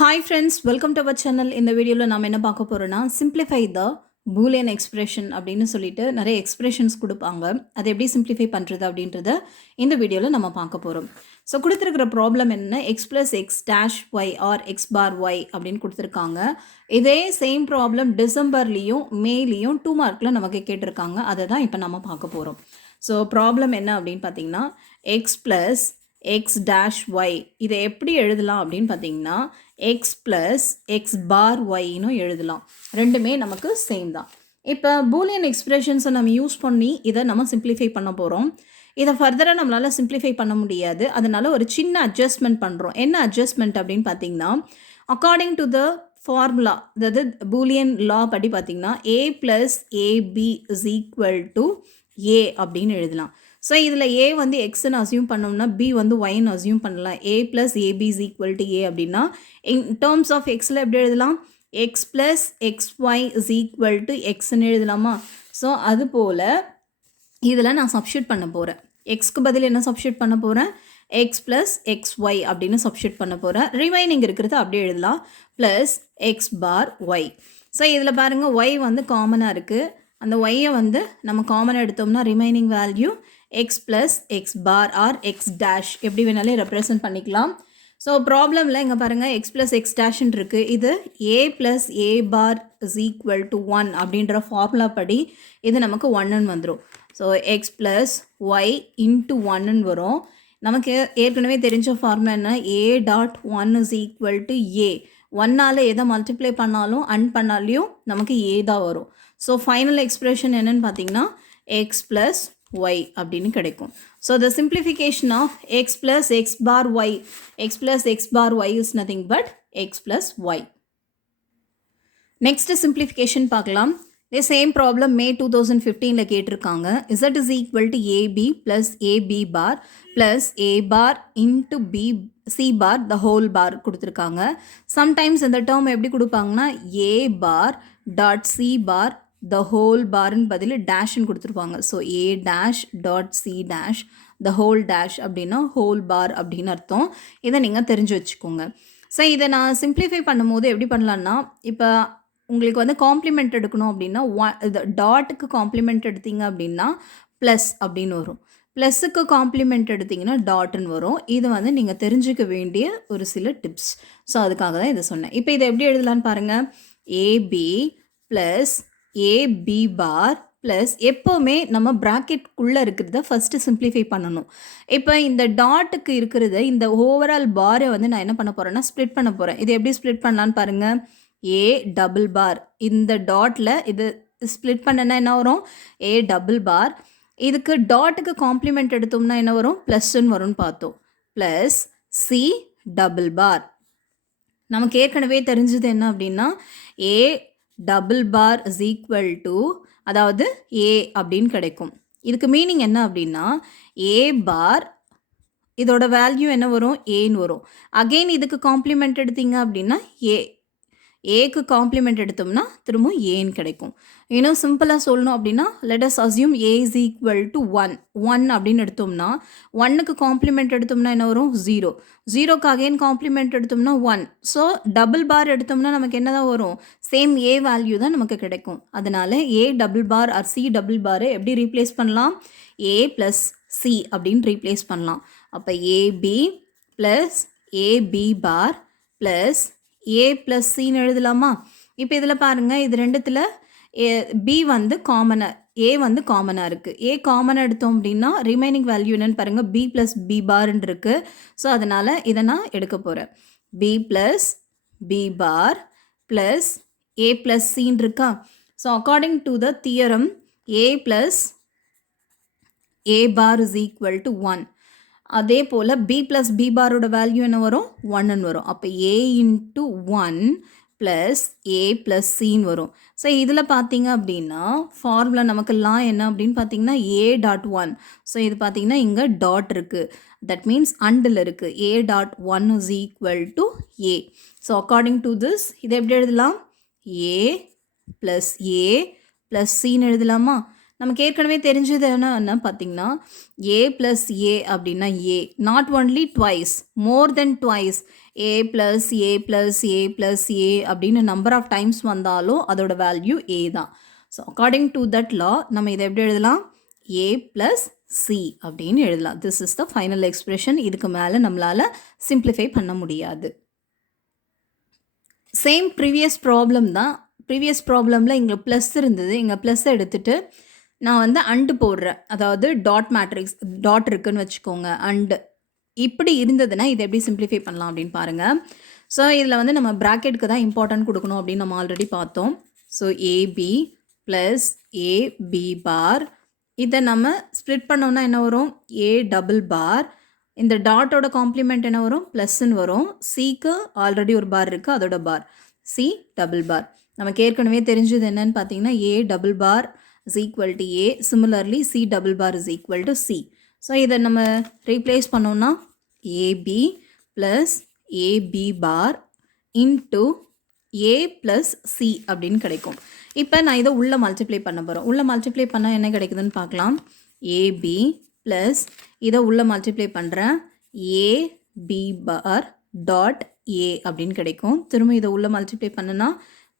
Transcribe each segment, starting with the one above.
Hi friends, welcome to our channel. இந்த வீடியோல நாம என்ன பார்க்க போறோம்னா simplify the boolean expression அப்படின்னு சொல்லிட்டு நிறைய எக்ஸ்பிரஷன்ஸ் கொடுப்பாங்க. அதை எப்படி சிம்பிளிஃபை பண்றது அப்படின்றத இந்த வீடியோல நம்ம பார்க்க போறோம். ஸோ கொடுத்துருக்கிற ப்ராப்ளம் என்ன x plus x dash y or x bar y அப்படின்னு கொடுத்துருக்காங்க. இதே சேம் ப்ராப்ளம் டிசம்பர்லேயும் மேலேயும் 2 மார்க்கில் நமக்கு கேட்டிருக்காங்க. அதை தான் இப்போ நம்ம பார்க்க போகிறோம். ஸோ ப்ராப்ளம் என்ன அப்படின்னு பார்த்தீங்கன்னா x plus x dash y இதை எப்படி எழுதலாம் அப்படின்னு பார்த்தீங்கன்னா x plus x bar yன்னு எழுதலாம். ரெண்டுமே நமக்கு சேம் தான். இப்போ பூலியன் எக்ஸ்பிரஷன்ஸை நம்ம யூஸ் பண்ணி இதை நம்ம சிம்பிளிஃபை பண்ண போகிறோம். இதை ஃபர்தராக நம்மளால் சிம்பிளிஃபை பண்ண முடியாது. அதனால் ஒரு சின்ன அட்ஜஸ்ட்மெண்ட் பண்ணுறோம். என்ன அட்ஜஸ்ட்மெண்ட் அப்படின்னு பார்த்தீங்கன்னா அக்கார்டிங் டு த ஃபார்முலா, அதாவது பூலியன் லா படி பார்த்தீங்கன்னா a plus ab is equal to a அப்படின்னு எழுதலாம். ஸோ இதில் a வந்து எக்ஸ்ன்னு அசியூம் பண்ணோம்னா b வந்து ஒய்ன்னு அசியூம் பண்ணலாம். a plus ab is equal to a அப்படின்னா இன் டேர்ம்ஸ் ஆஃப் எக்ஸில் எப்படி எழுதலாம்? x plus xy is equal to xன்னு எழுதலாமா? ஸோ அது போல் இதில் நான் சப்ஸ்டியூட் பண்ண போகிறேன். எக்ஸ்க்கு பதில் என்ன சப்ஸ்டியூட் பண்ண போகிறேன்? x plus xy அப்படின்னு சப்ஸ்டியூட் பண்ண போகிறேன். ரிமைனிங் இருக்கிறது அப்படியே எழுதலாம். Plus x bar y. So இதில் பாருங்கள் y வந்து காமனாக இருக்குது. அந்த ஒய்யை வந்து நம்ம காமனாக எடுத்தோம்னா remaining value x plus x bar or x dash எப்படி வேணாலும் ரெப்ரசன்ட் பண்ணிக்கலாம். ஸோ ப்ராப்ளமில் இங்கே பாருங்கள் x plus x dashன்னு இருக்குது. இது a plus a bar is equal to 1 அப்படின்ற ஃபார்முலா படி இது நமக்கு 1ன்னு வந்துடும். So x plus y into 1ன்னு வரும். நமக்கு ஏற்கனவே தெரிஞ்ச ஃபார்முலா என்ன? a dot 1 is equal to a. 1ஆல் எதை மல்டிப்ளை பண்ணாலும் அண்ட் பண்ணாலையும் நமக்கு a தான் வரும். ஸோ ஃபைனல் எக்ஸ்பிரஷன் என்னன்னு பார்த்தீங்கன்னா x plus y அப்படின்னு கிடைக்கும். So the simplification of x plus x bar y, x plus x bar y is nothing but x plus y. Next simplification பார்க்கலாம். இதே சேம் ப்ராப்ளம் மே 2015 கேட்டிருக்காங்க. z is equal to ab plus ab bar plus a bar into b c bar the whole bar கொடுத்துருக்காங்க. Sometimes இந்த term எப்படி கொடுப்பாங்கன்னா a bar dot c bar the whole barன்னு பதில் டேஷ்ன்னு கொடுத்துருப்பாங்க. So a dash dot c dash the whole dash அப்படின்னா whole bar அப்படின்னு அர்த்தம். இதை நீங்கள் தெரிஞ்சு வச்சுக்கோங்க. ஸோ இதை நான் சிம்பிளிஃபை பண்ணும்போது எப்படி பண்ணலான்னா, இப்போ உங்களுக்கு வந்து காம்ப்ளிமெண்ட் எடுக்கணும் அப்படின்னா இது டாட்டுக்கு காம்ப்ளிமெண்ட் எடுத்தீங்க அப்படின்னா ப்ளஸ் அப்படின்னு வரும். ப்ளஸ்ஸுக்கு காம்ப்ளிமெண்ட் எடுத்திங்கன்னா டாட்டுன்னு வரும். இது வந்து நீங்கள் தெரிஞ்சுக்க வேண்டிய ஒரு சில டிப்ஸ். ஸோ அதுக்காக தான் இதை சொன்னேன். இப்போ இதை எப்படி எழுதலான்னு பாருங்கள். AB plus AB bar plus எப்போவுமே நம்ம ப்ராக்கெட்குள்ளே இருக்கிறத ஃபஸ்ட்டு சிம்பிளிஃபை பண்ணணும். இப்போ இந்த டாட்டுக்கு இருக்கிறத இந்த ஓவரால் பாரை வந்து நான் என்ன பண்ண போகிறேன்னா ஸ்ப்ளிட் பண்ண போகிறேன். இது எப்படி ஸ்ப்ளிட் பண்ணலான்னு பாருங்கள். ஏ டபுள் பார் இந்த டாட்டில் இது ஸ்ப்ளிட் பண்ணனா என்ன வரும்? A double bar. இதுக்கு டாட்டுக்கு காம்ப்ளிமெண்ட் எடுத்தோம்னா என்ன வரும்? ப்ளஸ்ன்னு வரும்னு பார்த்தோம். Plus C double bar. நமக்கு ஏற்கனவே தெரிஞ்சது என்ன அப்படின்னா A double bar is equal to, அதாவது ஏ அப்படின்னு கிடைக்கும். இதுக்கு மீனிங் என்ன அப்படின்னா ஏ பார் இதோட வேல்யூ என்ன வரும்? ஏன்னு வரும். அகெயின் இதுக்கு காம்ப்ளிமெண்ட் எடுத்தீங்க அப்படின்னா ஏக்கு காம்ப்ளிமெண்ட் எடுத்தோம்னா திரும்ப ஏன்னு கிடைக்கும். இன்னும் சிம்பிளாக சொல்லணும் அப்படின்னா let us assume a is equal to 1 அப்படின்னு எடுத்தோம்னா 1க்கு காம்ப்ளிமெண்ட் எடுத்தோம்னா என்ன வரும்? 0. 0க்கு அகெயின் காம்ப்ளிமெண்ட் எடுத்தோம்னா 1. ஸோ டபுள் பார் எடுத்தோம்னா நமக்கு என்ன தான் வரும்? சேம் ஏ வேல்யூ தான் நமக்கு கிடைக்கும். அதனால் A double bar or C double பாரை எப்படி ரீப்ளேஸ் பண்ணலாம்? ஏ ப்ளஸ் சி அப்படின்னு ரீப்ளேஸ் பண்ணலாம். அப்போ AB plus AB bar plus A plus சின்னு எழுதலாமா? இப்போ இதில் பாருங்கள், இது ரெண்டுத்தில் பி வந்து காமனாக, ஏ வந்து காமனாக இருக்குது. ஏ காமனாக எடுத்தோம் அப்படின்னா ரிமைனிங் வேல்யூ என்னென்னு பாருங்கள். பி ப்ளஸ் பி பார்ன்னு இருக்குது. ஸோ அதனால் இதை நான் எடுக்க போகிறேன். B plus B bar plus A plus சின்னு இருக்கா? So according to the theorem A plus A bar is equal to 1. அதே போல் பி ப்ளஸ் பி பாரோட வேல்யூ என்ன வரும்? 1ன்னு வரும். அப்போ A into 1 plus A plus சின்னு வரும். ஸோ இதில் பார்த்தீங்க அப்படின்னா ஃபார்முலா நமக்கு என்ன அப்படின்னு பார்த்தீங்கன்னா ஏ டாட் 1. ஸோ இது பார்த்தீங்கன்னா இங்கே டாட் இருக்குது. தட் மீன்ஸ் அண்டில் இருக்குது. ஏ dot 1 is equal to A. So according to this இதை எப்படி எழுதலாம்? ஏ ப்ளஸ் ஏ ப்ளஸ் சின்னு எழுதலாமா? நமக்கு ஏற்கனவே தெரிஞ்சது என்ன பார்த்தீங்கன்னா ஏ ப்ளஸ் ஏ அப்படின்னா A not only twice, more then twice. a plus a plus a plus a அப்படின்னு நம்பர் ஆஃப் டைம்ஸ் வந்தாலும் அதோட வேல்யூ a தான். So according to that law நம்ம இதை எப்படி எழுதலாம்? a plus c அப்படின்னு எழுதலாம். This is the final expression. இதுக்கு மேலே நம்மளால் சிம்பிளிஃபை பண்ண முடியாது. சேம் ப்ரீவியஸ் ப்ராப்ளம் தான். ப்ரீவியஸ் ப்ராப்ளமில் இங்கே ப்ளஸ் இருந்தது. இங்கே ப்ளஸ்ஸை எடுத்துகிட்டு நான் வந்து அண்டு போடுறேன். அதாவது டாட் மேட்ரிக்ஸ் டாட் இருக்குன்னு வச்சுக்கோங்க. அண்டு இப்படி இருந்ததுன்னா இதை எப்படி சிம்பிளிஃபை பண்ணலாம் அப்படின்னு பாருங்கள். ஸோ இதில் வந்து நம்ம ப்ராக்கெட்டுக்கு தான் இம்பார்ட்டன்ட் கொடுக்கணும் அப்படின்னு நம்ம ஆல்ரெடி பார்த்தோம். ஸோ ஏபி ப்ளஸ் ஏபி பார், இதை நம்ம ஸ்ப்ளிட் பண்ணோம்னா என்ன வரும்? ஏ டபுள் பார். இந்த டாட்டோட காம்ப்ளிமெண்ட் என்ன வரும்? ப்ளஸ்ன்னு வரும். சிக்கு ஆல்ரெடி ஒரு பார் இருக்குது, அதோட பார் சி டபுள் பார். நமக்கு ஏற்கனவே தெரிஞ்சது என்னன்னு பார்த்தீங்கன்னா A double bar is equal to A. Similarly C double bar is equal to C. So இதை நம்ம ரீப்ளேஸ் பண்ணோம்னா AB plus AB bar into A plus C அப்படின்னு கிடைக்கும். இப்போ நான் இதை உள்ளே மல்டிப்ளை பண்ண போகிறோம். உள்ளே மல்டிப்ளை பண்ணால் என்ன கிடைக்குதுன்னு பார்க்கலாம். ஏபி ப்ளஸ் இதை உள்ளே மல்டிப்ளை பண்ணுறேன் ஏபி பார் டாட் ஏ அப்படின்னு கிடைக்கும். திரும்ப இதை உள்ளே மல்டிப்ளை பண்ணுனா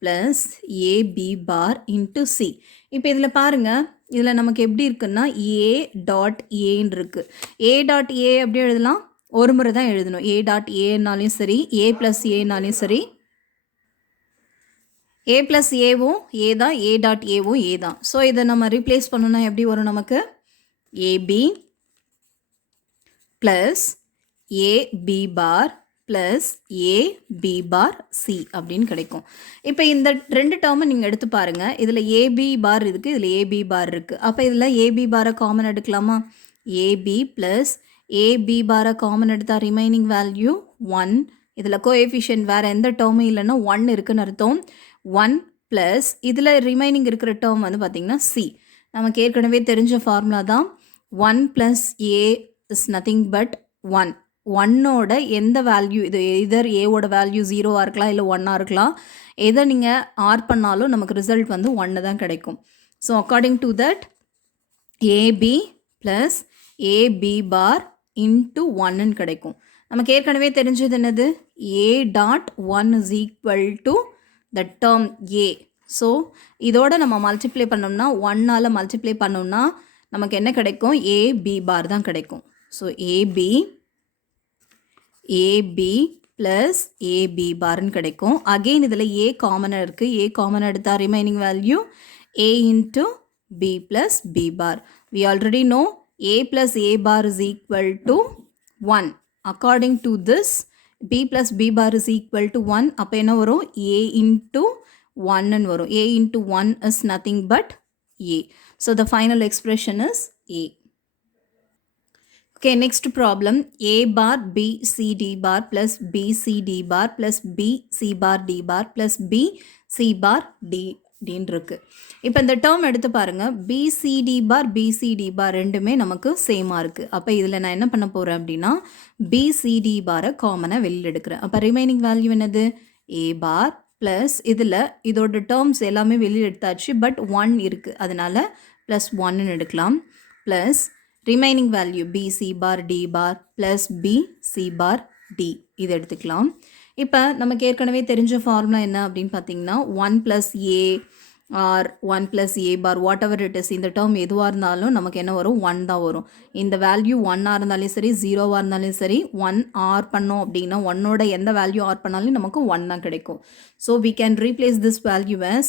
plus AB bar into C. இப்போ இதில் பாருங்கள், இதில் நமக்கு எப்படி இருக்குன்னா ஏ டாட் ஏன்னு இருக்குது. ஏ டாட் ஏ எப்படி எழுதலாம்? ஒரு முறை தான் எழுதணும். ஏ டாட் ஏனாலையும் சரி, ஏ ப்ளஸ் ஏனாலையும் சரி, ஏ ப்ளஸ் ஏவும் ஏ தான், ஏ டாட் ஏவும் ஏ தான். ஸோ இதை நம்ம ரீப்ளேஸ் பண்ணணும்னா எப்படி வரும்? நமக்கு AB plus AB bar plus AB bar C அப்படின்னு கிடைக்கும். இப்போ இந்த ரெண்டு டேர்மை நீங்கள் எடுத்து பாருங்கள். இதில் ஏபி பார் இருக்குது, இதில் ஏபி பார் இருக்குது. அப்போ இதில் ஏபி பாரை காமன் எடுக்கலாமா? ஏபி ப்ளஸ் ஏபி பாரை காமன் எடுத்தால் ரிமைனிங் வேல்யூ 1. இதில் கோஎஃபிஷியன்ட் வேறு எந்த டேர்மும் இல்லைன்னா 1 இருக்குன்னு அர்த்தம். 1 ப்ளஸ் இதில் ரிமைனிங் இருக்கிற டேர்ம் வந்து பார்த்திங்கன்னா சி. நமக்கு ஏற்கனவே தெரிஞ்ச ஃபார்முலா தான். 1 plus A is nothing but 1. 1ஓட எந்த வேல்யூ, இது எதர் ஏவோட வேல்யூ 0வாக இருக்கலாம், இல்லை 1ஆக இருக்கலாம். எதை நீங்கள் ஆர் பண்ணாலும் நமக்கு ரிசல்ட் வந்து 1 தான் கிடைக்கும். So according to that AB plus AB bar into 1ன்னு கிடைக்கும். நமக்கு ஏற்கனவே தெரிஞ்சது என்னது? A dot 1 is equal to the term A. So இதோட நம்ம மல்டிப்ளை பண்ணோம்னா 1ஆல் மல்டிப்ளை பண்ணோம்னா நமக்கு என்ன கிடைக்கும்? ஏபி பார் தான் கிடைக்கும். ஸோ ஏபி ப்ளஸ் ஏபி பார்னு கிடைக்கும். அகெயின் இதில் ஏ காமனாக இருக்குது. ஏ காமனாக எடுத்தால் remaining value A into B plus B bar. We already know A plus A bar is equal to 1. According to this b plus b bar is equal to 1. அப்போ என்ன வரும்? a into 1 வரும். a into 1 is nothing but a. So the final expression is a. Okay, next problem. a bar b c d bar plus b c d bar plus b c bar d bar plus b c bar d அப்படின்னு இருக்கு. இப்போ இந்த term எடுத்து பாருங்க. PCT பார் PCT பார் ரெண்டுமே நமக்கு சேமாக இருக்குது. அப்போ இதில் நான் என்ன பண்ண போகிறேன் அப்படின்னா பிசிடி பாரை காமனாக வெளியில் எடுக்கிறேன். அப்போ ரிமைனிங் வேல்யூ என்னது? ஏ பார் ப்ளஸ் இதில் இதோட டேர்ம்ஸ் எல்லாமே வெளியில் எடுத்தாச்சு, பட் 1 இருக்குது, அதனால் ப்ளஸ் 1ன்னு எடுக்கலாம். ப்ளஸ் ரிமைனிங் வேல்யூ பிசி பார் டி பார் ப்ளஸ் பிசி பார் டி இது எடுத்துக்கலாம். இப்போ நமக்கு ஏற்கனவே தெரிஞ்ச ஃபார்முலா என்ன அப்படின்னு பார்த்தீங்கன்னா 1 plus A or 1 plus A bar whatever it is, இந்த டேர்ம் எதுவாக இருந்தாலும் நமக்கு என்ன வரும்? 1 தான் வரும். இந்த வேல்யூ 1ஆக இருந்தாலும் சரி 0வாக இருந்தாலும் சரி 1 ஆர் பண்ணோம் அப்படின்னா 1ஓட எந்த வேல்யூ ஆர் பண்ணாலும் நமக்கு 1 தான் கிடைக்கும். So we can replace this value as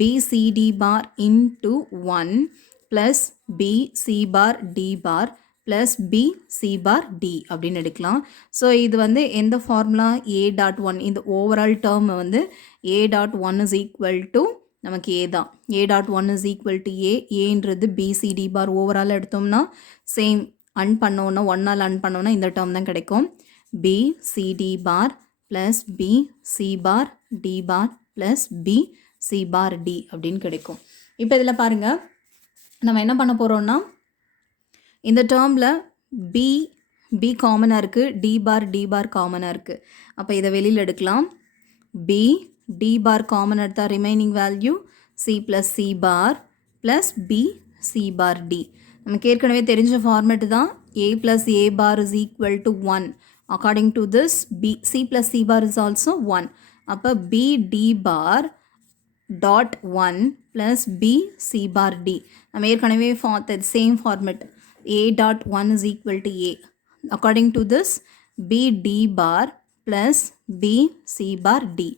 BCD bar into 1 plus BC bar D bar plus BC bar D அப்படின்னு எடுக்கலாம். ஸோ இது வந்து எந்த ஃபார்முலா? A dot 1. இந்த ஓவரால் டேர்ம் வந்து A dot 1 is equal to நமக்கு A தான். A dot 1 is equal to A. ஏன்றது BCD பார் ஓவரால் எடுத்தோம்னா சேம் அன் பண்ணோன்னா 1ஆல் அன் பண்ணோன்னா இந்த டேர்ம் தான் கிடைக்கும். BCD bar plus BC bar D bar plus BC bar D அப்படின்னு கிடைக்கும். இப்போ இதில் பாருங்கள், நம்ம என்ன பண்ண போகிறோம்னா இந்த டேர்மில் பி காமனாக இருக்குது, டி பார் காமனாக இருக்குது. அப்போ இதை வெளியில் எடுக்கலாம். டி பார் காமன் எடுத்தால் remaining value C plus C bar plus B C bar D. நமக்கு ஏற்கனவே தெரிஞ்ச ஃபார்மேட்டு தான். A plus A bar is equal to 1. According to this, C plus C bar is also 1. அப்போ B D bar dot 1 plus B C bar D. நம்ம ஏற்கனவே same format. A dot 1 is equal to A. According to this, B D bar plus B C bar D.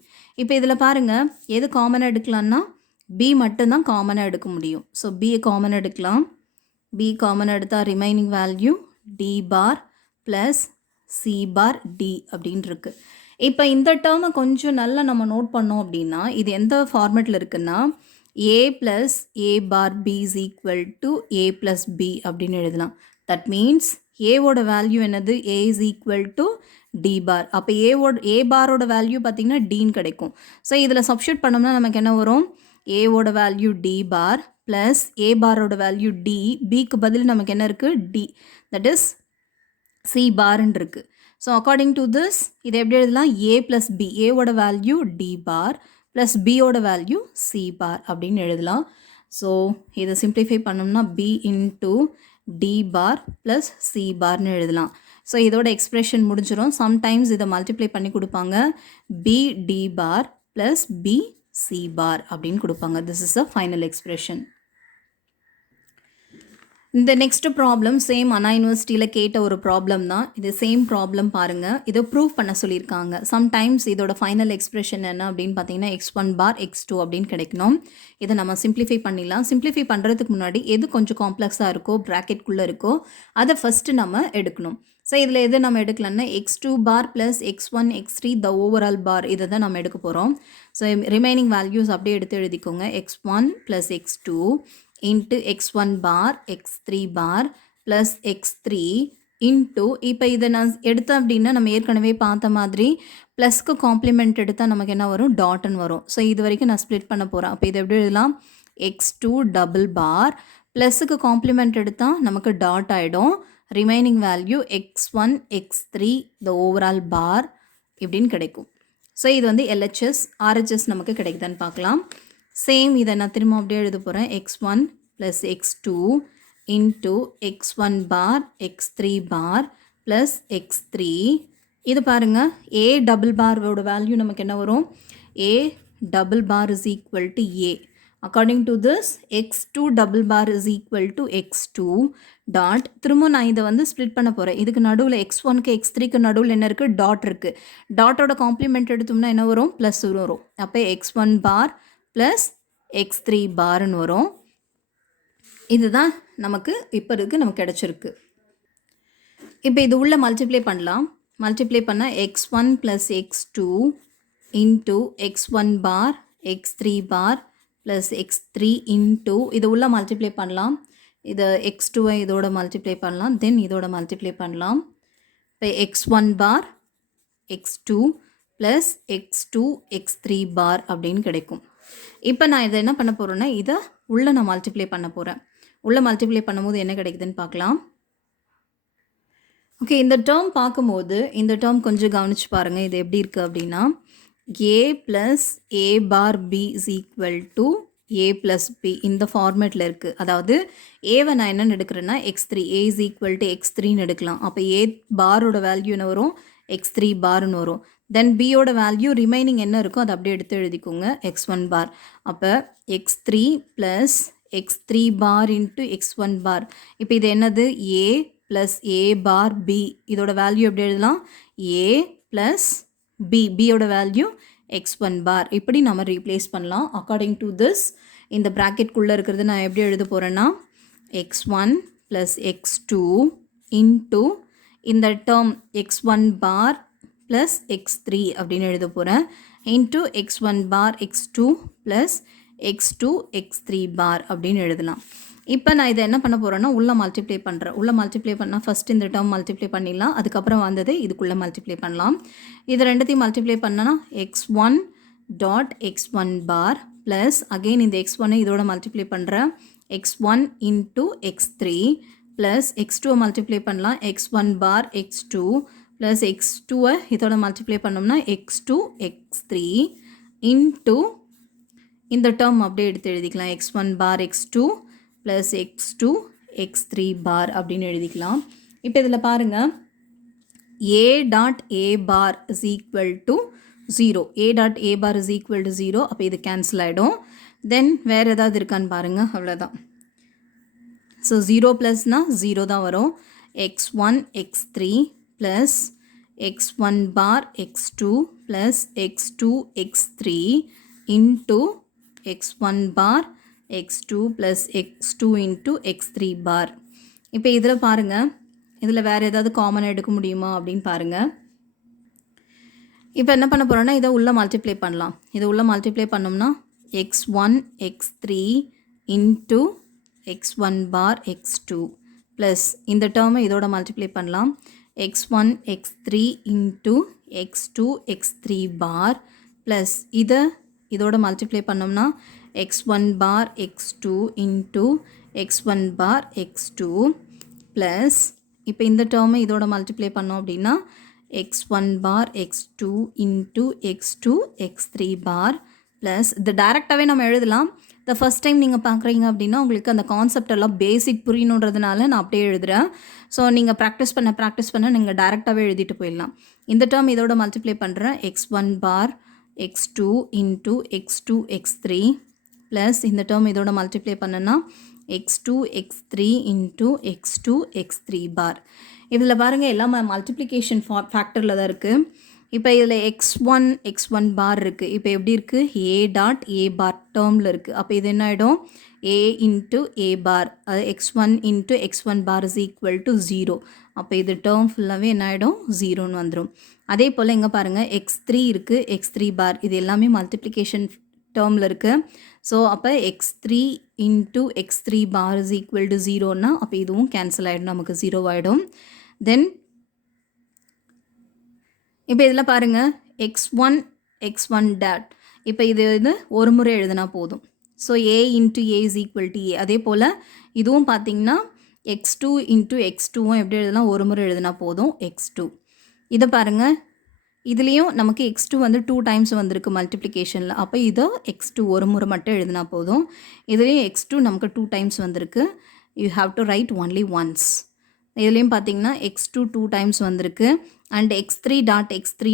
இப்போ இதில் பாருங்க எது காமனாக எடுக்கலாம்னா B மட்டும்தான் காமனாக எடுக்க முடியும். ஸோ B காமன் எடுக்கலாம். B காமன் எடுத்தால் remaining value D bar plus C bar D அப்படின்னு இருக்கு. இப்போ இந்த டேர்மை கொஞ்சம் நல்லா நம்ம நோட் பண்ணோம் அப்படின்னா இது எந்த ஃபார்மேட்டில் இருக்குன்னா A plus A bar B is equal to A plus B அப்படின்னு எழுதலாம். தட் மீன்ஸ் ஏவோட வேல்யூ என்னது A is equal to D bar. அப்போ A பாரோட வேல்யூ பார்த்திங்கன்னா Dன்னு கிடைக்கும். ஸோ இதில் சப்ஸ்டியூட் பண்ணோம்னா நமக்கு என்ன வரும் ஏவோட value D bar plus A பாரோட வேல்யூ D, Bக்கு பதில் நமக்கு என்ன இருக்குது D, தட் இஸ் C பார்ன்னு இருக்குது. ஸோ அக்கார்டிங் டு திஸ் இதை எப்படி எழுதலாம் A ப்ளஸ் B, ஏவோட வேல்யூ D bar ப்ளஸ் பியோட வேல்யூ C bar அப்படின்னு எழுதலாம். ஸோ இதை சிம்ப்ளிஃபை பண்ணோம்னா B into D bar plus C பார்னு எழுதலாம். ஸோ இதோட எக்ஸ்ப்ரெஷன் முடிஞ்சிடும். சம்டைம்ஸ் இதை மல்டிப்ளை பண்ணி கொடுப்பாங்க. B D bar plus B C bar அப்படின்னு கொடுப்பாங்க. This is a final expression. இந்த நெக்ஸ்ட் ப்ராப்ளம் சேம் அண்ணா யூனிவர்சிட்டியில் கேட்ட ஒரு ப்ராப்ளம் தான். இது சேம் ப்ராப்ளம் பாருங்கள். இதை ப்ரூவ் பண்ண சொல்லியிருக்காங்க. சம்டைம்ஸ் இதோட ஃபைனல் எக்ஸ்ப்ரெஷன் என்ன அப்படின்னு பார்த்தீங்கன்னா x1 bar x2 அப்படின்னு கிடைக்கணும். இதை நம்ம சிம்ப்ளிஃபை பண்ணிடலாம். சிம்ப்ளிஃபை பண்ணுறதுக்கு முன்னாடி எது கொஞ்சம் காம்ப்ளெக்ஸாக இருக்கோ ப்ராக்கெட்குள்ளே இருக்கோ அதை ஃபஸ்ட்டு நம்ம எடுக்கணும். ஸோ இதில் எது நம்ம எடுக்கலாம்னா x2 bar plus x1 x3 the overall bar இதை தான் நம்ம எடுக்க போகிறோம். ஸோ ரிமைனிங் வேல்யூஸ் அப்படியே எடுத்து எழுதிக்கோங்க. x1 plus x2 into x1 bar x3 bar plus x3 into இப்போ இதை நான் எடுத்தேன் அப்படின்னா நம்ம ஏற்கனவே பார்த்த மாதிரி ப்ளஸ்க்கு காம்ப்ளிமெண்ட் எடுத்தால் நமக்கு என்ன வரும் டாட்னு வரும். ஸோ இது வரைக்கும் நான் ஸ்ப்ளிட் பண்ண போகிறேன். அப்போ இதை எப்படி எழுதலாம் x2 டபுள் பார் ப்ளஸுக்கு காம்ப்ளிமெண்ட் எடுத்தால் நமக்கு டாட் ஆகிடும். Remaining value x1 x3 the overall bar இப்படின்னு கிடைக்கும். ஸோ இது வந்து LHS RHS நமக்கு கிடைக்குதான்னு பார்க்கலாம். சேம் இதை நான் திரும்ப அப்படியே எழுத போகிறேன். x1 plus x2 into x1 bar x3 bar plus x3. இது பாருங்கள் A டபுள் பாரோட வேல்யூ நமக்கு என்ன வரும் A double bar is equal to A. According to this x2 double bar is equal to x2 dot. திரும்ப நான் இதை வந்து split பண்ண போகிறேன். இதுக்கு நடுவில் x1க்கு x3க்கு நடுவில் என்ன இருக்குது டாட் இருக்குது. டாட்டோட காம்ப்ளிமெண்ட் எடுத்தோம்னா என்ன வரும் ப்ளஸ் வரும். அப்போ x1 பார் ப்ளஸ் x3 பார்னு வரும். இதுதான் நமக்கு இப்போ நமக்கு கிடச்சிருக்கு. இப்போ இது உள்ள மல்டிப்ளை பண்ணலாம். மல்டிப்ளை பண்ணால் x1 plus x2 into x1 bar x3 bar plus x3 into இது உள்ள மல்டிப்ளை பண்ணலாம். இதை x2ஐ இதோட மல்டிப்ளை பண்ணலாம். தென் இதோட மல்டிப்ளை பண்ணலாம். இப்போ x1 bar x2 plus x2 x3 பார் அப்படின்னு கிடைக்கும். இப்போ நான் இதை என்ன பண்ண போகிறேன்னா இதை உள்ளே நான் மல்டிப்ளை பண்ண போகிறேன். உள்ளே மல்டிப்ளை பண்ணும்போது என்ன கிடைக்குதுன்னு பார்க்கலாம். ஓகே, இந்த டேர்ம் பார்க்கும்போது இந்த டேர்ம் கொஞ்சம் கவனித்து பாருங்கள். இது எப்படி இருக்குது அப்படின்னா A plus A bar B is equal to A plus B இந்த ஃபார்மேட்டில் இருக்குது. அதாவது ஏவை நான் என்னென்னு எடுக்கிறேன்னா x3 A is equal to x3ன்னு எடுக்கலாம். அப்போ A பாரோட வேல்யூ என்ன வரும் x3 பார்னு வரும். தென் பியோட வேல்யூ ரிமைனிங் என்ன இருக்கோ அதை அப்படியே எடுத்து எழுதிக்கோங்க x1 பார். அப்போ x3 ப்ளஸ் x3 பார் இன்ட்டு x1 பார். இப்போ இது என்னது A plus A bar B. இதோட வேல்யூ எப்படி எழுதலாம் A ப்ளஸ் B. பியோட வேல்யூ x1 பார். இப்படி நம்ம ரீப்ளேஸ் பண்ணலாம். அக்கார்டிங் டு திஸ் இந்த ப்ராக்கெட்குள்ளே இருக்கிறது நான் எப்படி எழுத போகிறேன்னா x1 ப்ளஸ் x2 இன்ட்டு இந்த term x1 bar plus x3 அப்படின்னு எழுத போகிறேன் into x1 bar x2 plus x2 x3 பார் அப்படின்னு எழுதலாம். இப்போ நான் இதை என்ன பண்ண போகிறேன்னா உள்ளே மல்டிப்ளை பண்ணுறேன். உள்ளே மல்டிப்ளை பண்ணால் ஃபஸ்ட் இந்த டேர்ம் மல்டிப்ளை பண்ணிடலாம். அதுக்கப்புறம் வந்தது இதுக்குள்ளே மல்டிப்ளை பண்ணலாம். இது ரெண்டுத்தையும் மல்டிப்ளை பண்ணனா x1 dot x1 bar plus again இந்த x1ஐ இதோட மல்டிப்ளை பண்ணுறேன் x1 into x3 plus x2 multiply பண்ணலாம் x1 பார் x2 ப்ளஸ் x2ஐ இதோட மல்டிப்ளை பண்ணோம்னா x2 x3 இன்ட்டு இந்த டேர்ம் அப்படியே எடுத்து எழுதிக்கலாம் x1 bar x2 plus x2 x3 பார் அப்படின்னு எழுதிக்கலாம். இப்போ இதில் பாருங்கள் a dot a bar is equal to 0. a dot a bar is equal to 0. அப்போ இது கேன்சல் ஆகிடும். தென் வேறு ஏதாவது இருக்கான்னு பாருங்கள், அவ்வளோதான். ஸோ 0 ப்ளஸ்னா 0 தான் வரும். x1 x3 plus x1 bar x2 plus x2 x3 into x1 bar x2 plus x2 into x3 பார். இப்போ இதில் பாருங்கள், இதில் வேறு ஏதாவது காமன் எடுக்க முடியுமா அப்படின்னு பாருங்கள். இப்போ என்ன பண்ண போகிறோன்னா இதை உள்ளே மல்டிப்ளை பண்ணலாம். இதை உள்ளே மல்டிப்ளை பண்ணோம்னா x1 x3 into x1 bar x2 plus இந்த டேர்மை இதோட மல்டிப்ளை பண்ணலாம். x1 x3 into x2 x3 bar plus இதோட மல்டிப்ளை பண்ணோம்னா x1 bar x2 into x1 bar x2 plus இப்போ இந்த டேர்மை இதோட மல்டிப்ளை பண்ணோம் அப்படின்னா x1 bar x2 into x2 x3 bar plus இது டைரெக்டாகவே நம்ம எழுதலாம். த ஃபஸ்ட் டைம் நீங்கள் பார்க்குறீங்க அப்படின்னா உங்களுக்கு அந்த கான்செப்ட் எல்லாம் பேசிக் புரியணுன்றதுனால நான் அப்படியே எழுதுகிறேன். ஸோ நீங்கள் ப்ராக்டிஸ் பண்ண நீங்கள் டைரெக்டாகவே எழுதிட்டு போயிடலாம். இந்த டேர்ம் இதோட மல்டிப்ளை பண்ணுறேன். x1 bar x2 into x2 x3 plus இந்த டேர்ம் இதோட மல்டிப்ளை பண்ணனா x2 x3 into x2 x3 பார். இதில் பாருங்கள் எல்லாமே மல்டிப்ளிகேஷன் ஃபேக்டரில் தான் இருக்குது. இப்போ இதில் x1 பார் இருக்குது. இப்போ எப்படி இருக்குது, a டாட் a பார் டேர்மில் இருக்குது. அப்போ இது என்ன ஆகிடும், a இன்ட்டு a பார், அது x1 into x1 bar is equal to 0. அப்போ இது டேர்ம் ஃபுல்லாகவே என்ன ஆகிடும், 0ன்னு வந்துடும். அதே போல் இங்கே பாருங்கள் x3 இருக்குது, x3 பார், இது எல்லாமே மல்டிப்ளிகேஷன் டேர்மில் இருக்குது. ஸோ அப்போ x3 into x3 bar is equal to 0னா அப்போ இதுவும் கேன்சல் ஆகிடும், நமக்கு 0 ஆகிடும். தென் இப்போ இதில் பாருங்கள் x1 டாட், இப்போ இது ஒரு முறை எழுதினா போதும். So a into a is equal to a. அதே போல் இதுவும் பார்த்திங்கன்னா x2 இன்ட்டு x2வும் எப்படி எழுதலாம், ஒரு முறை எழுதினா போதும் x2. இதை பாருங்கள், இதுலேயும் நமக்கு x2 வந்து 2 டைம்ஸ் வந்திருக்கு மல்டிப்ளிகேஷனில். அப்போ இதோ x2 ஒரு முறை மட்டும் எழுதினா போதும். இதுலேயும் x2 நமக்கு 2 டைம்ஸ் வந்திருக்கு. You have to write only once. இதுலேயும் பார்த்தீங்கன்னா x2 2 டைம்ஸ் வந்திருக்கு. And x3 dot x3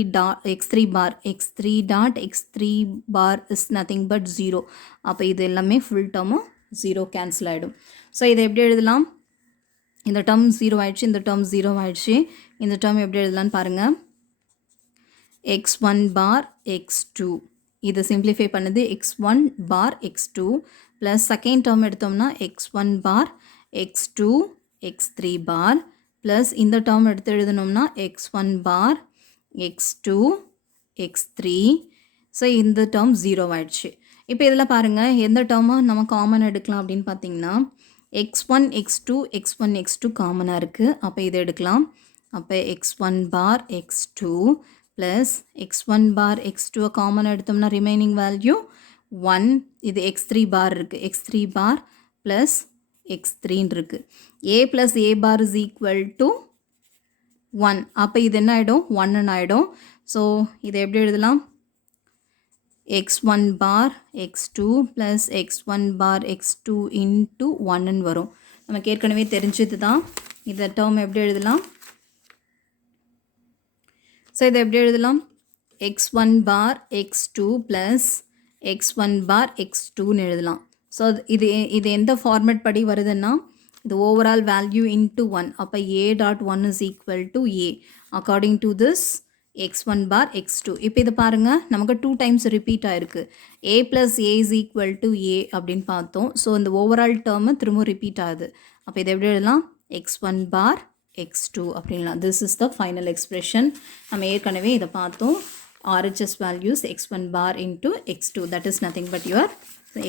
bar is nothing but 0. அப்போ இது எல்லாமே ஃபுல் டேர்மும் 0 கேன்சல் ஆகிடும். ஸோ இதை எப்படி எழுதலாம், இந்த டேர்ம் 0 ஆயிடுச்சு, இந்த டேர்ம் 0 ஆயிடுச்சு. இந்த டேர்ம் எப்படி எழுதலான்னு பாருங்கள், x1 பார் x2, இது சிம்பிளிஃபை பண்ணுது x1 bar x2 plus second term எடுத்தோம்னா x1 bar x2 x3 bar plus இந்த டேர்ம் எடுத்து எழுதணும்னா x1 bar x2 x3. So இந்த டேர்ம் 0 ஆயிடுச்சு. இப்போ இதில் பாருங்கள் எந்த டேர்மாக நம்ம காமன் எடுக்கலாம் அப்படின்னு பார்த்தீங்கன்னா x1 x2 காமனாக இருக்குது. அப்போ இதை எடுக்கலாம். அப்போ x1 bar x2 plus x1 bar x2 common எடுத்தோம்னா ரிமைனிங் வேல்யூ 1. இது x3 பார் இருக்குது, x3 பார் ப்ளஸ் x3ன்னு இருக்குது. a plus a bar is equal to 1. அப்போ இது என்ன ஆகிடும், 1ன்னு ஆகிடும். ஸோ இதை எப்படி எழுதலாம், x1 bar x2 plus x1 bar x2 into 1ன்னு வரும். நமக்கு ஏற்கனவே தெரிஞ்சது தான். இந்த டேர்ம் எப்படி எழுதலாம், ஸோ இதை எப்படி எழுதலாம், x1 bar x2 plus x1 பார் x2ன்னு எழுதலாம். ஸோ இது எந்த ஃபார்மேட் படி வருதுன்னா இது ஓவரால் வேல்யூ இன்ட்டு 1. அப்போ a dot 1 is equal to a according to this x1 bar x2. இப்போ இது பாருங்கள் நமக்கு 2 டைம்ஸ் ரிப்பீட் ஆகிருக்கு. a plus a is equal to a அப்படின்னு பார்த்தோம். ஸோ இந்த ஓவரால் டேர்மு திரும்ப ரிப்பீட் ஆகுது. அப்போ இதை எப்படி எழுதலாம், x1 பார் x2 அப்படின்லாம். This is the final expression. நம்ம ஏற்கனவே இதை பார்த்தோம். RHS values x1 bar into x2, that is nothing but your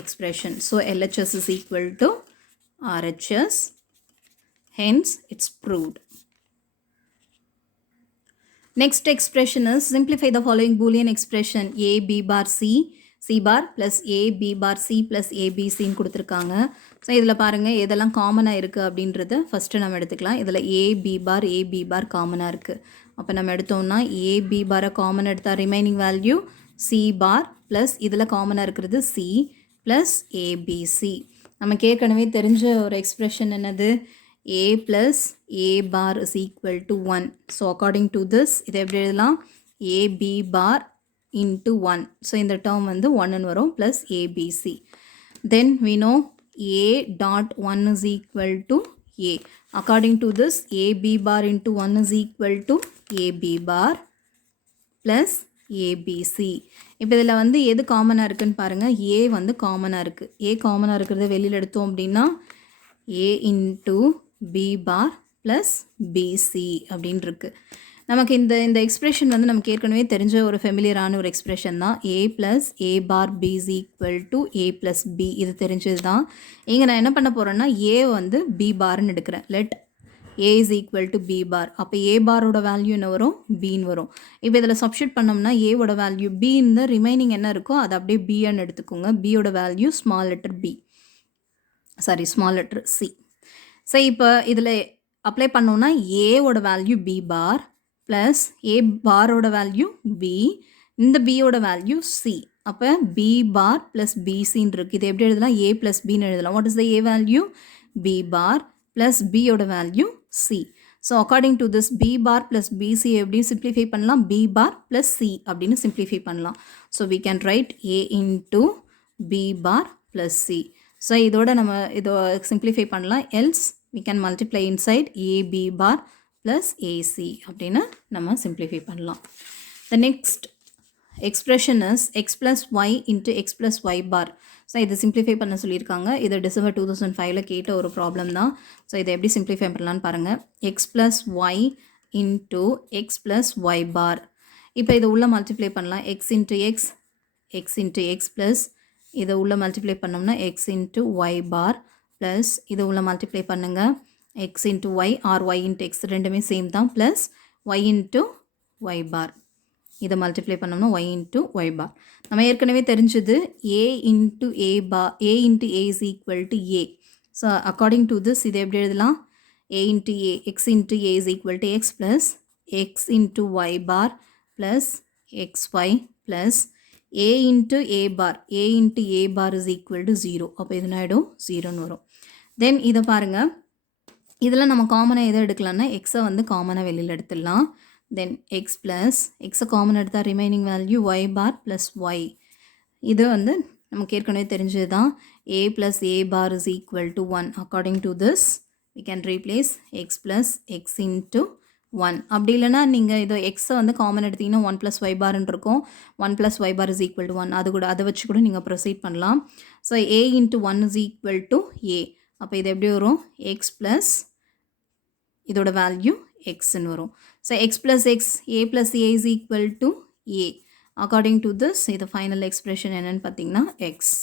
expression. So LHS is equal to RHS, hence it's proved. Next expression is simplify the following Boolean expression a b bar c bar plus a b bar c plus a b c ன்னு கொடுத்துருக்காங்க. So இதில் பாருங்கள் எதெல்லாம் காமனாக இருக்குது அப்படின்றத first நம்ம எடுத்துக்கலாம். இதில் a b bar காமனாக இருக்குது. அப்போ நம்ம எடுத்தோம்னா a b பாரை காமன் எடுத்தால் remaining value c bar plus இதில் காமனாக இருக்கிறது c ப்ளஸ் abc. நமக்கு ஏற்கனவே தெரிஞ்ச ஒரு எக்ஸ்ப்ரெஷன் என்னது, a plus a bar is equal to 1. So according to this, இதை எப்படி எழுதலாம்? a b bar into 1. So இந்த term வந்து 1 வரும் plus a b c. Then we know a dot 1 is equal to a. According to this, a b bar into 1 is equal to a b bar plus ABC. இப்போ இதில் வந்து எது காமனாக இருக்குன்னு பாருங்கள். A வந்து காமனாக இருக்குது. A காமனாக இருக்கிறத வெளியில் எடுத்தோம் அப்படின்னா A into B bar plus BC அப்படின்னு இருக்குது. நமக்கு இந்த எக்ஸ்பிரஷன் வந்து நமக்கு ஏற்கனவே தெரிஞ்ச ஒரு ஃபெமிலியரான ஒரு எக்ஸ்பிரஷன் தான். A plus A bar B is equal to A plus B. இது தெரிஞ்சது தான். இங்கே நான் என்ன பண்ண போகிறேன்னா A வந்து B barன்னு எடுக்கிறேன். Let A is equal to B bar. அப்போ A பாரோட வேல்யூ என்ன வரும்? Bன்னு வரும். இப்போ இதில் சப்ஸ்டியூட் பண்ணோம்னா Aவோட வேல்யூ B, இந்த ரிமைனிங் என்ன இருக்கோ அதை அப்படியே Bன்னு எடுத்துக்கோங்க. Bயோட value small letter C. So இப்போ இதில் அப்ளை பண்ணோம்னா ஏவோட value B bar plus A பாரோட வேல்யூ B, இந்த Bயோட வேல்யூ C. அப்போ B பார் ப்ளஸ் BCன்னு இருக்குது. இது எப்படி எழுதலாம்? A ப்ளஸ் Bன்னு எழுதலாம். What is the A value? B bar plus Bயோட value C. So according to this B bar plus BC எப்படி சிம்ப்ளிஃபை பண்ணலாம்? B பார் ப்ளஸ் C அப்படின்னு சிம்ப்ளிஃபை பண்ணலாம். So we can write A into B bar plus C. So இதோட நம்ம இதை simplify பண்ணலாம். Else we can multiply inside AB bar plus AC அப்படின்னு நம்ம simplify பண்ணலாம். The next expression is x plus y into x plus y bar. So இதை simplify பண்ண சொல்லியிருக்காங்க. இது December 2005 கேட்ட ஒரு ப்ராப்ளம் தான். ஸோ இதை எப்படி simplify பண்ணலான்னு பாருங்கள். x plus y into x plus y bar. இப்போ இதை உள்ள மல்டிப்ளை பண்ணலாம். x into x plus இதை உள்ள மல்டிப்ளை பண்ணோம்னா x into y bar plus இதை உள்ள மல்டிப்ளை பண்ணுங்கள். x into y or y into x ரெண்டுமே சேம் தான். Plus y into y bar இதை மல்டிப்ளை பண்ணோம்னா y into y பார். நம்ம ஏற்கனவே தெரிஞ்சது a into a is equal to a. So according to this இதை எப்படி எழுதலாம்? a into a, x into a is equal to x plus x into y bar plus xy plus a into a bar is equal to 0. அப்போ இது ஆகிடும் 0ன்னு வரும். தென் இதை பாருங்கள். இதில் நம்ம காமனாக எதை எடுக்கலாம்னா எக்ஸை வந்து காமனாக வெளியில் எடுத்துடலாம். தென் எக்ஸ் ப்ளஸ் எக்ஸை காமன் எடுத்தால் remaining value y bar plus y. இது வந்து நமக்கு ஏற்கனவே தெரிஞ்சது தான். a ப்ளஸ் a பார் is equal to 1. According to this we can replace x plus x into 1. அப்படி இல்லைனா நீங்கள் இதை எக்ஸை வந்து காமன் எடுத்திங்கன்னா 1 ப்ளஸ் y பார்ன்னு இருக்கும். 1 plus y bar is equal to 1. அதை வச்சு கூட நீங்கள் ப்ரொசீட் பண்ணலாம். So a into 1 is equal to a. அப்போ இது எப்படி வரும்? எக்ஸ் ப்ளஸ் இதோட வேல்யூ எக்ஸ்ன்னு வரும். So X plus X a plus a is equal to a. According to this இது ஃபைனல் எக்ஸ்பிரஷன் என்னென்னு பார்த்தீங்கன்னா எக்ஸ்.